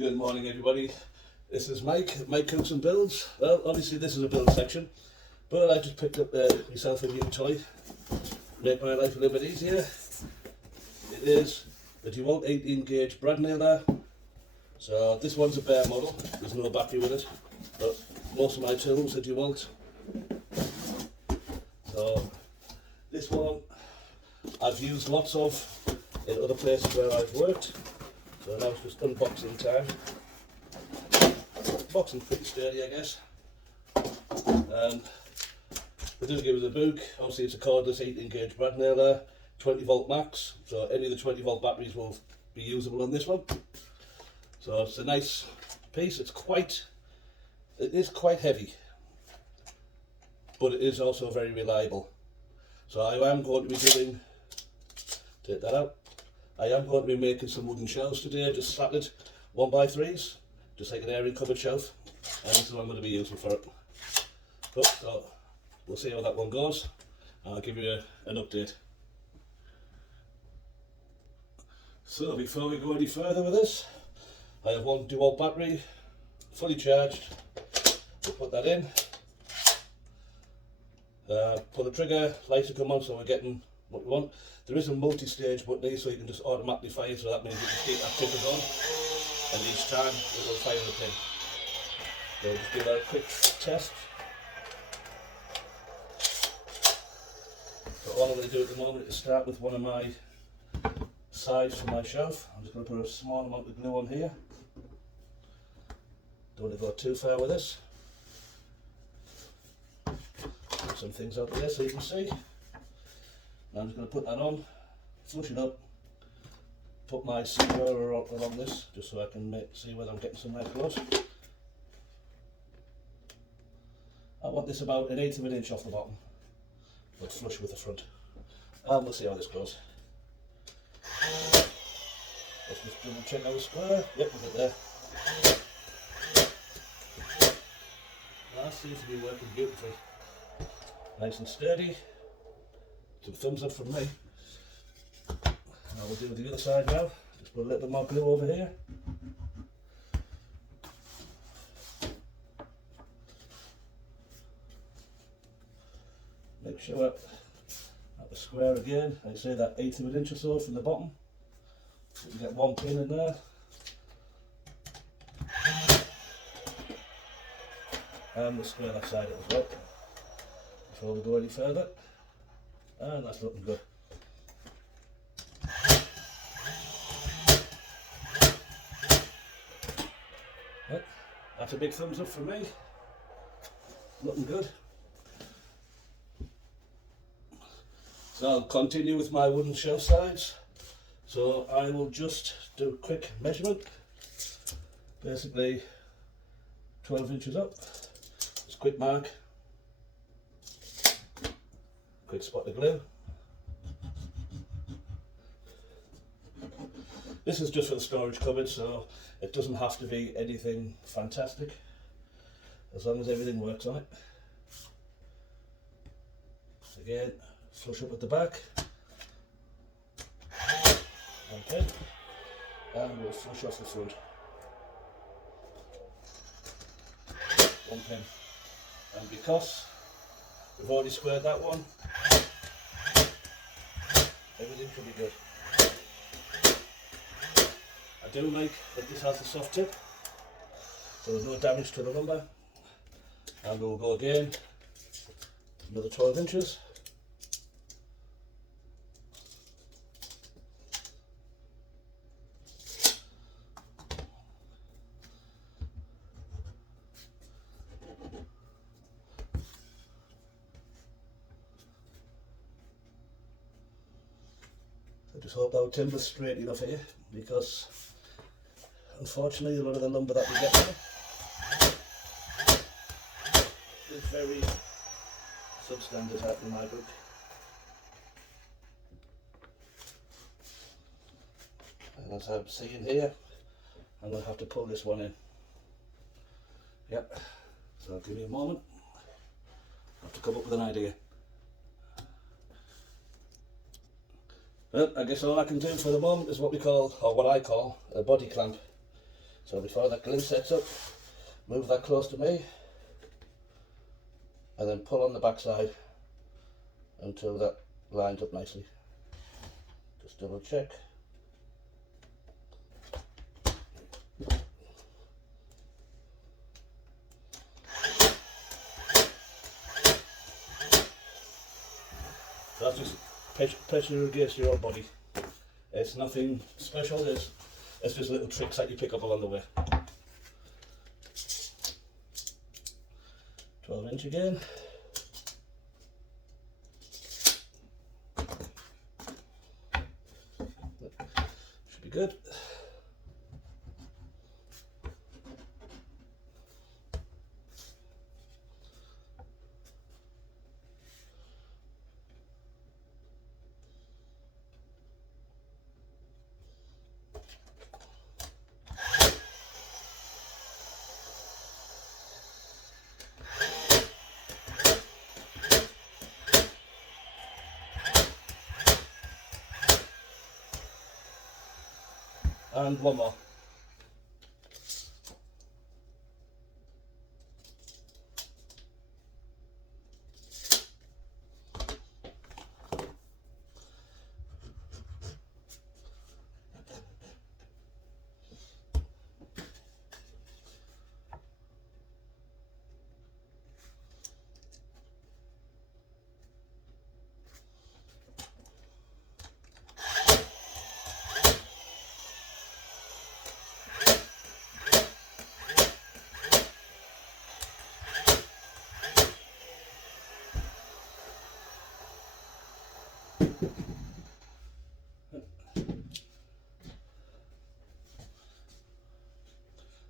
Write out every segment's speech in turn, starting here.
Good morning, everybody. This is Mike Cooks and Builds. Well, obviously this is a build section, but I just picked up myself a new toy, make my life a little bit easier. It is the dewalt 18 gauge brad nail there. So this one's a bare model, there's no battery with it, but most of my tools are dewalt. So this one I've used lots of in other places where I've worked. So now it's just unboxing time. Boxing's pretty sturdy, I guess. They do give us a book. Obviously it's a cordless 18 gauge brad nail there, 20 volt max, so any of the 20 volt batteries will be usable on this one. So it's a nice piece. It is quite heavy, but it is also very reliable. So I am going to be doing, take that out, I am going to be making some wooden shelves today, just slatted 1x3s, just like an airing cupboard shelf, and this is what I'm going to be using for it. But so we'll see how that one goes, and I'll give you an update. So before we go any further with this, I have one dewalt battery, fully charged. We'll put that in, pull the trigger, lights will come on, so we're getting what we want. There is a multi-stage button here, so you can just automatically fire, so that means you can keep that trigger on, and each time it will fire the pin. So just give that a quick test. So all I'm going to do at the moment is start with one of my sides for my shelf. I'm just going to put a small amount of glue on here. Don't want to go too far with this. Put some things out there so you can see. Now I'm just going to put that on, flush it up, put my screwdriver along this just so I can see whether I'm getting some nice close. I want this about 1/8 of an inch off the bottom, but flush with the front. And we'll see how this goes. Let's just double check our square. Yep, we've got it there. That seems to be working beautifully. Nice and sturdy. Some thumbs up from me. Now we'll do the other side now. Just put a little bit more glue over here. Make sure at the square again, I say that 1/8 of an inch or so from the bottom. You can get one pin in there. And we'll square that side as well before we go any further. And that's looking good. Right, that's a big thumbs up from me. Looking good. So I'll continue with my wooden shelf sides. So I will just do a quick measurement. Basically 12 inches up. Just a quick mark. Quick spot of glue. This is just for the storage cupboard, so it doesn't have to be anything fantastic, as long as everything works on it. Again, flush up at the back. Okay, and we'll flush off the front. One pin. And because we've already squared that one, everything should be good. I do like that this has a soft tip, so there's no damage to the lumber. And we'll go again, another 12 inches. I just hope our timber's straight enough here, because unfortunately a lot of the lumber that we get here is very substandard in my book. And as I'm seeing here, I'm going to have to pull this one in. Yep, so give me a moment. I have to come up with an idea. Well, I guess all I can do for the moment is what we call, or what I call, a body clamp. So before that glue sets up, move that close to me and then pull on the back side until that lines up nicely. Just double check. So that's just pressure against your own body. It's nothing special, it's just little tricks that you pick up along the way. 12-inch again. Should be good. And one more.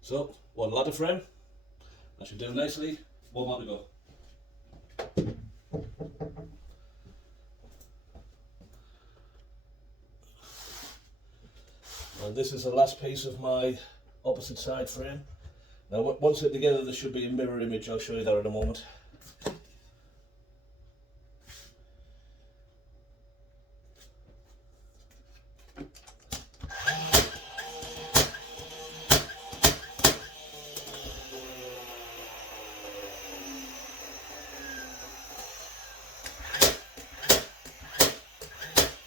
So, one ladder frame, that should do nicely, one more to go. And this is the last piece of my opposite side frame. Now once it's together there should be a mirror image, I'll show you that in a moment.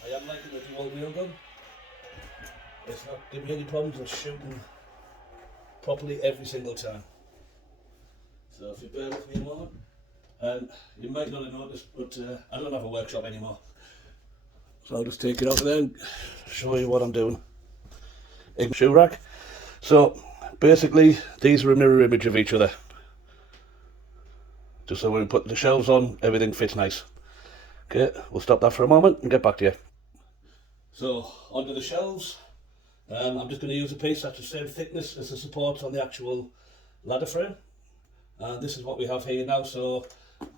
I am liking the dewalt wheel gun. It's not giving me any problems with shooting properly every single time. So if you bear with me a moment, and you might not have noticed, but I don't have a workshop anymore. So I'll just take it out there and show you what I'm doing. In shoe rack. So basically these are a mirror image of each other. Just so when we put the shelves on, everything fits nice. Okay, we'll stop that for a moment and get back to you. So onto the shelves. I'm just going to use a piece that's the same thickness as the support on the actual ladder frame. And this is what we have here now, so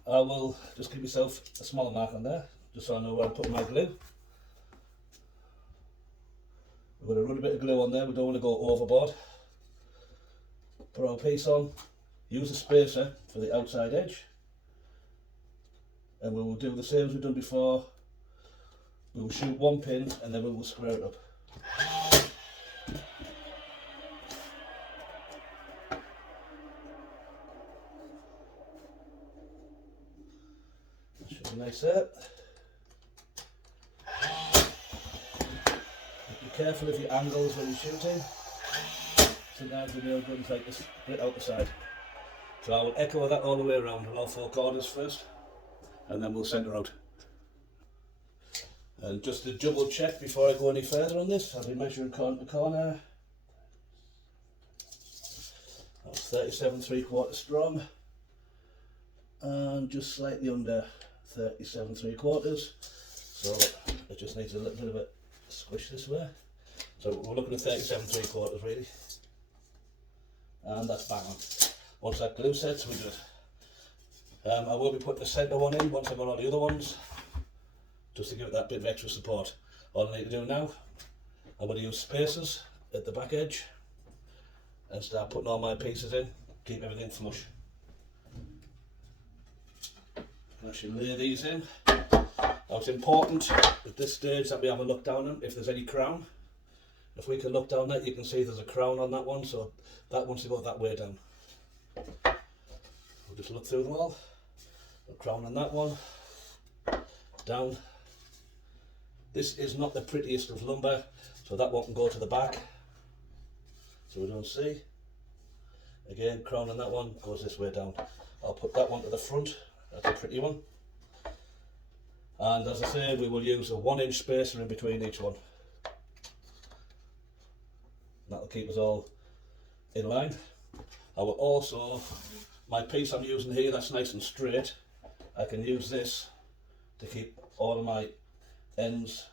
I will just give myself a small mark on there, just so I know where I'm putting my glue. We're going to run a bit of glue on there, we don't want to go overboard. Put our piece on, use a spacer for the outside edge. And we will do the same as we've done before. We will shoot one pin and then we will square it up. Should be nice there. Be careful of your angles when you're shooting. Sometimes the nail guns like this split out the side. So I will echo that all the way around on all four corners first, and then we'll centre out. And just to double check before I go any further on this, I'll be measuring corner to corner. That's 37 3/4 strong, and just slightly under 37 3/4. So it just needs a little bit of a squish this way. So we're looking at 37 3/4 really, and that's bang on. Once that glue sets, we do it. I will be putting the centre one in once I've got all the other ones, just to give it that bit of extra support. All I need to do now, I'm going to use spacers at the back edge and start putting all my pieces in, keep everything flush. I should lay these in. Now it's important at this stage that we have a look down them if there's any crown, If we can look down that, you can see there's a crown on that one, so that wants to go that way down. We'll just look through them all. The crown on that one, down. This is not the prettiest of lumber, so that one can go to the back, so we don't see. Again, crown on that one goes this way down. I'll put that one to the front, that's a pretty one. And as I say, we will use a 1 inch spacer in between each one. That'll keep us all in line. I will also, my piece I'm using here that's nice and straight, I can use this to keep all of my ends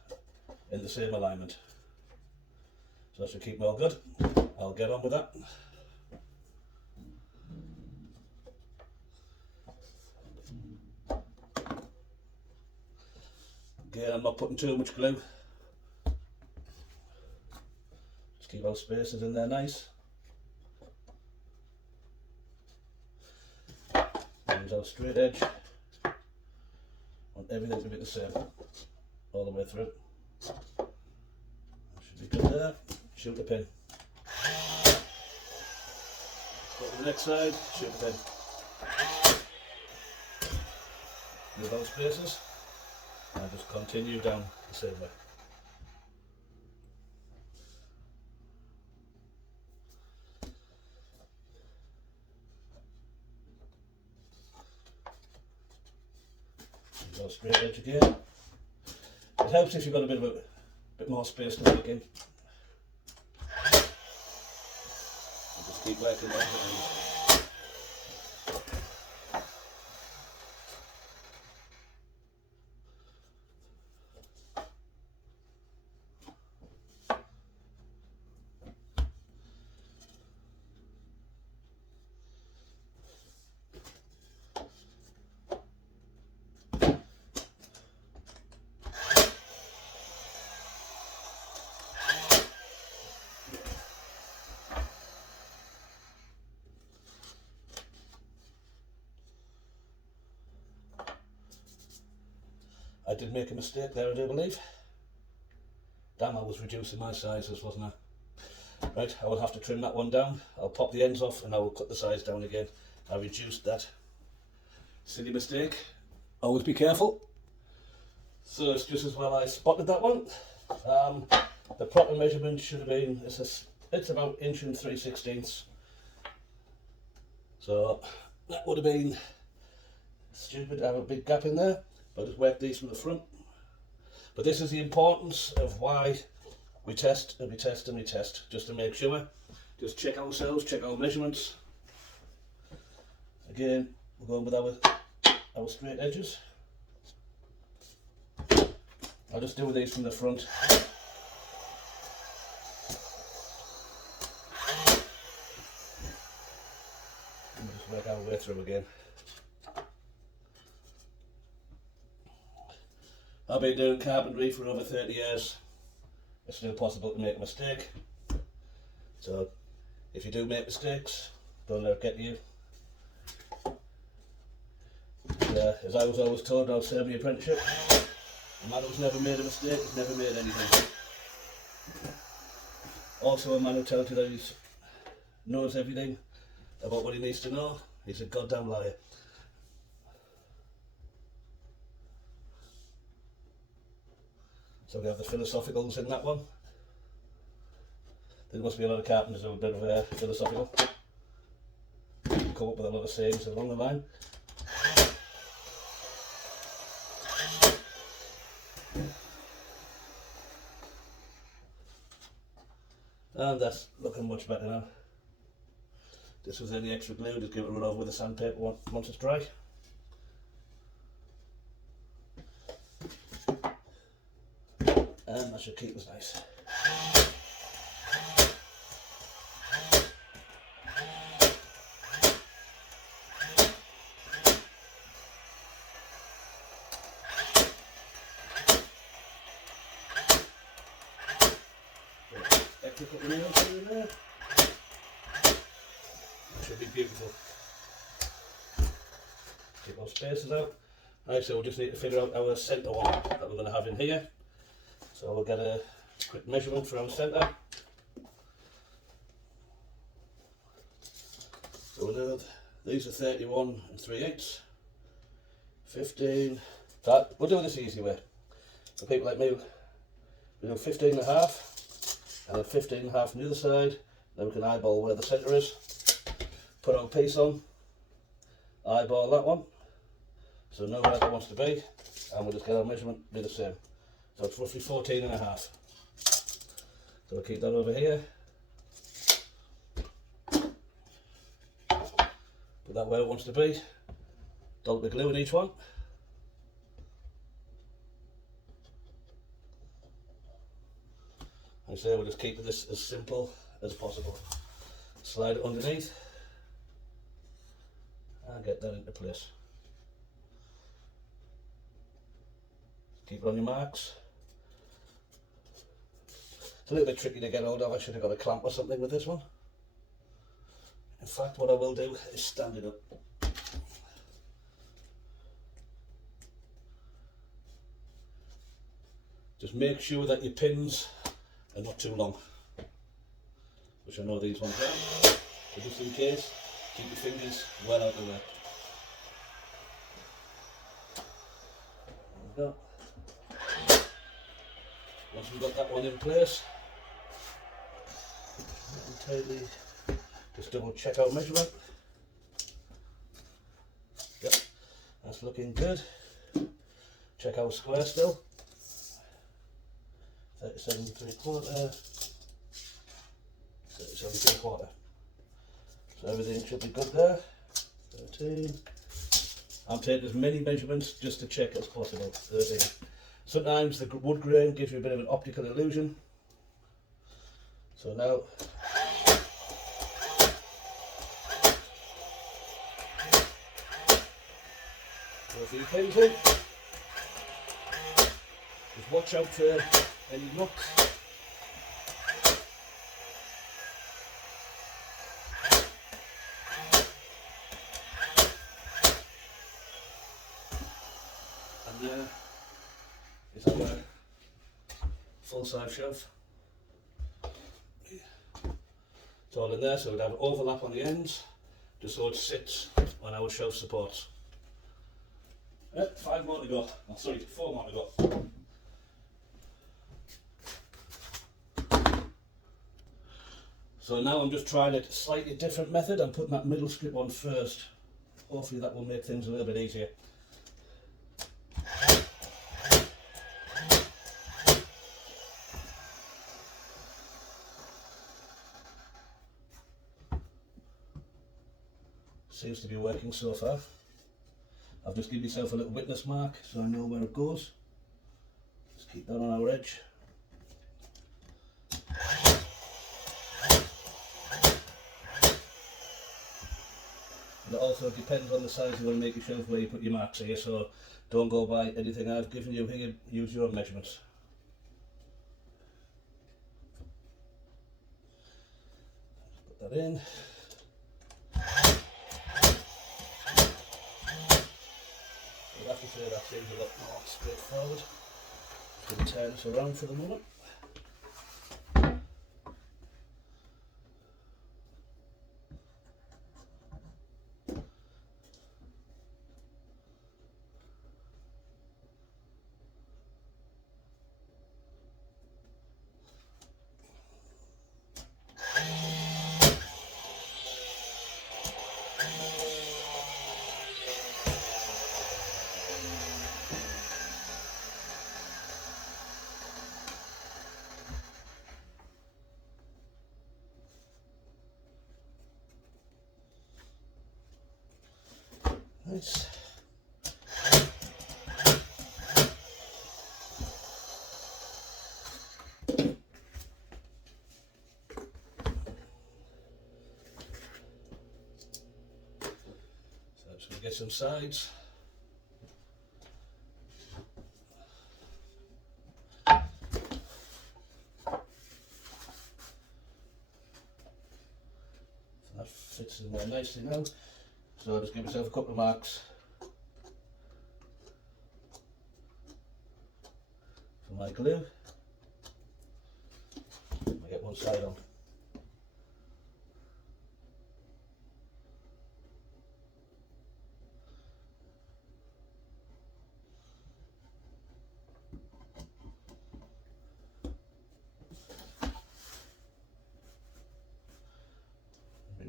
in the same alignment. So that should keep me all good. I'll get on with that. Again, I'm not putting too much glue. Just keep our spaces in there nice. Use our straight edge. Want everything to be the same all the way through. That should be good there. Shoot the pin. Go to the next side, shoot the pin. Move those spaces and just continue down the same way. Go straight edge again. It helps if you've got a bit more space to work in. And just keep working on it. I did make a mistake there, I do believe. Damn, I was reducing my sizes, wasn't I? Right, I will have to trim that one down. I'll pop the ends off and I will cut the size down again. I reduced that. Silly mistake. Always be careful. So it's just as well I spotted that one. The proper measurement should have been, it's about 1 3/16 inches. So that would have been stupid to have a big gap in there. I'll just work these from the front. But this is the importance of why we test and we test and we test, just to make sure. Just check ourselves, check our measurements. Again, we're going with our straight edges. I'll just do these from the front. And we'll just work our way through again. I've been doing carpentry for over 30 years. It's still possible to make a mistake. So if you do make mistakes, don't let it get to you. As I was always told, I was serving the apprenticeship, a man who's never made a mistake has never made anything. Also, a man who tells you that he knows everything about what he needs to know, he's a goddamn liar. So we have the philosophicals in that one. There must be a lot of carpenters who are a bit of philosophical. Come up with a lot of sayings along the line. And that's looking much better now. This was any extra glue, just give it a run over with the sandpaper once it's dry. And that should keep us nice. Extra couple of nails here and there. That should be beautiful. Keep those spaces out. Right, so we'll just need to figure out our centre one that we're going to have in here. So we'll get a quick measurement for our centre. So we know these are 31 3/8, 15. That, we'll do this the easy way. For people like me, we do 15 and a half, and then 15 and a half on the other side. Then we can eyeball where the centre is. Put our piece on, eyeball that one, so know where that wants to be, and we'll just get our measurement, do the same. So it's roughly 14 and a half. So we'll keep that over here. Put that where it wants to be. Dollop the glue in each one. And so we'll just keep this as simple as possible. Slide it underneath and get that into place. Keep it on your marks. It's a little bit tricky to get hold of. I should have got a clamp or something with this one. In fact, what I will do is stand it up. Just make sure that your pins are not too long, which I know these ones are. So just in case, keep your fingers well out of the way. There we go. Once we've got that one in place, tightly, just double check our measurement. Yep, that's looking good. Check our square still. 37 3/4, 37 3/4. So everything should be good there. 13. I'm taking as many measurements just to check as possible. 13. Sometimes the wood grain gives you a bit of an optical illusion. So now, go for your pins in. Just watch out for any knocks. And there is our full-size shelf. It's all in there, so we'd have an overlap on the ends, just so it sits on our shelf supports. 5 more to go. Oh, sorry, 4 more to go. So now I'm just trying a slightly different method. I'm putting that middle strip on first. Hopefully that will make things a little bit easier. Seems to be working so far. I've just given myself a little witness mark so I know where it goes. Just keep that on our edge. And it also depends on the size you want to make your shelf where you put your marks here, so don't go by anything I've given you here, use your own measurements. Put that in. I'd have to say that seems a lot more straightforward. Just turn this around for the moment. Nice. So I'm just going to get some sides. So that fits in there nicely now. So I'll just give myself a couple of marks for my glue. I get one side on.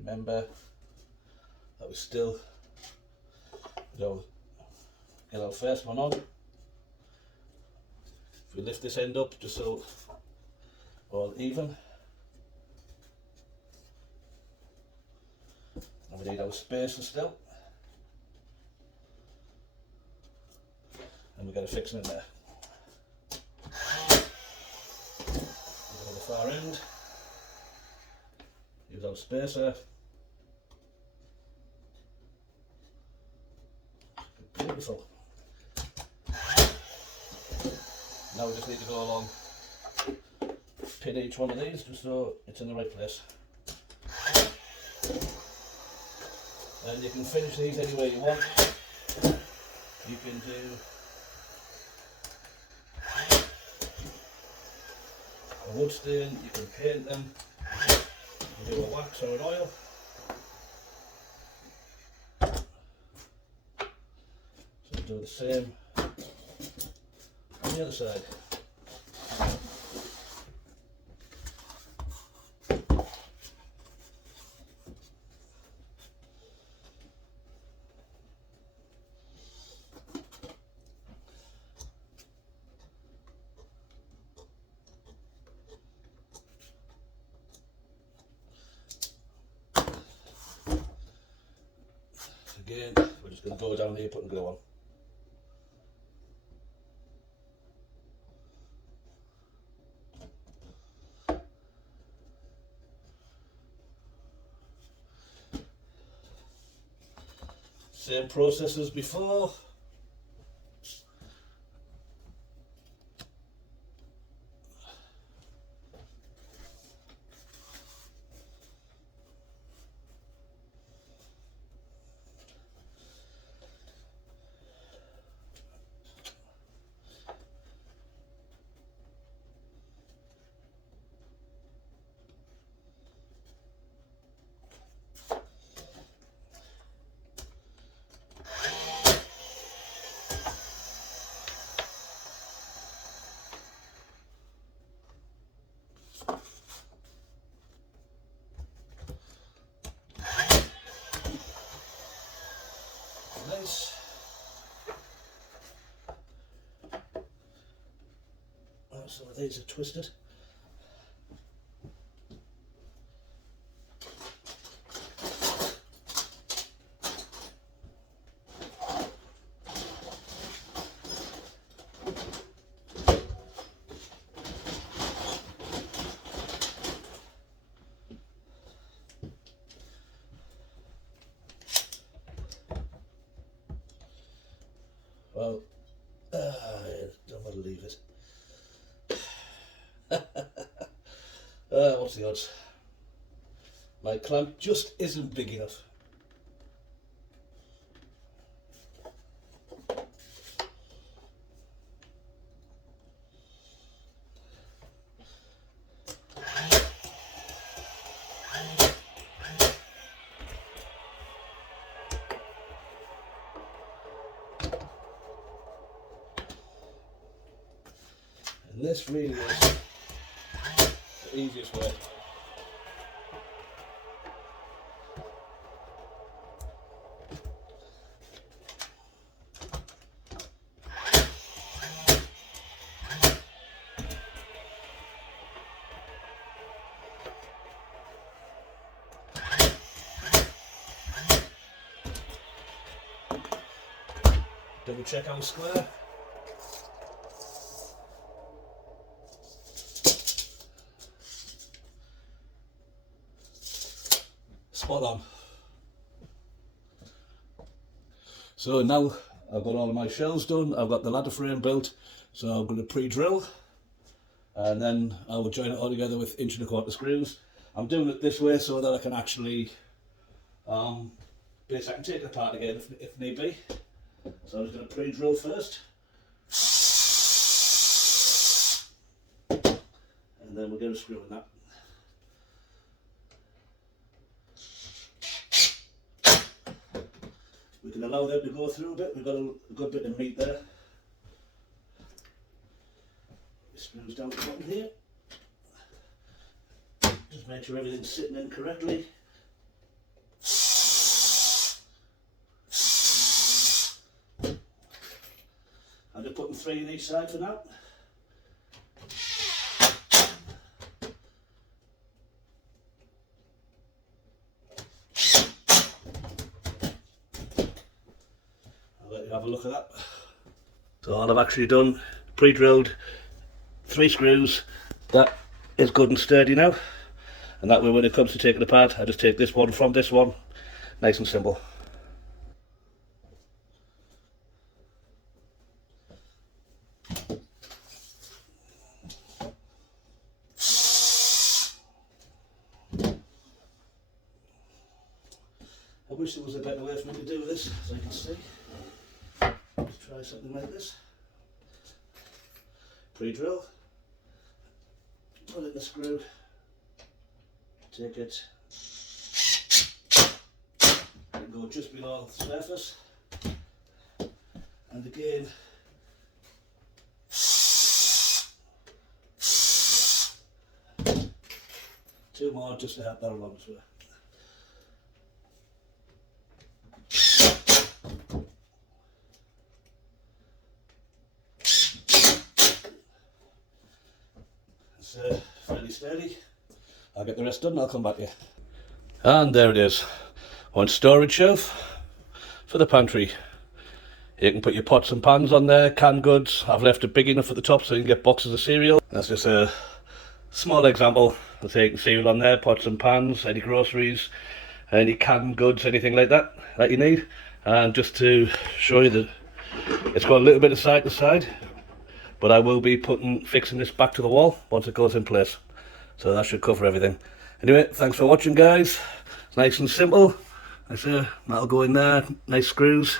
remember that we still get our first one on. If we lift this end up just so all even, and we need our spacer still, and we're going to fix it in there. Go to the far end, use our spacer. Beautiful. Now we just need to go along, pin each one of these just so it's in the right place. And you can finish these any way you want. You can do a wood stain, you can paint them, you can do a wax or an oil. So do the same on the other side. Again, we're just going to go down here putting glue on. Same process as before. Nice. Oh, some of these are twisted. Well, I don't want to leave it. What's the odds? My clamp just isn't big enough. And this really is the easiest way. Double check our square. Spot on. So now I've got all of my shelves done, I've got the ladder frame built, so I'm going to pre-drill and then I will join it all together with 1.25" screws. I'm doing it this way so that I can actually basically I can take it apart again if need be. So I'm just going to pre-drill first. And then we'll get a screw in that. We can allow them to go through a bit, we've got a good bit of meat there. It screws down the bottom here. Just make sure everything's sitting in correctly. 3 on each side for now. I'll let you have a look at that. So all I've actually done, pre-drilled 3 screws. That is good and sturdy now. And that way when it comes to taking it apart, I just take this one from this one. Nice and simple. I wish there was a better way for me to do this, as I can see. Let's try something like this. Pre-drill. Put in the screw. Take it. And go just below the surface. And again. Two more just to help that along as well. It's fairly steady. I'll get the rest done and I'll come back to you. And there it is. One storage shelf for the pantry. You can put your pots and pans on there, canned goods. I've left it big enough at the top so you can get boxes of cereal. That's just a small example. Let's say you can cereal on there, pots and pans, any groceries, any canned goods, anything like that you need. And just to show you that it's got a little bit of side to side, but I will be fixing this back to the wall once it goes in place. So that should cover everything. Anyway, thanks for watching, guys. It's nice and simple. I say that'll go in there, nice screws.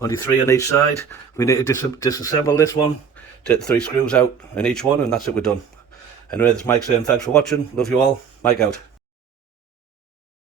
Only 3 on each side. We need to disassemble this one, take the 3 screws out in each one, and that's it, we're done. Anyway, this is Mike saying thanks for watching. Love you all. Mike out.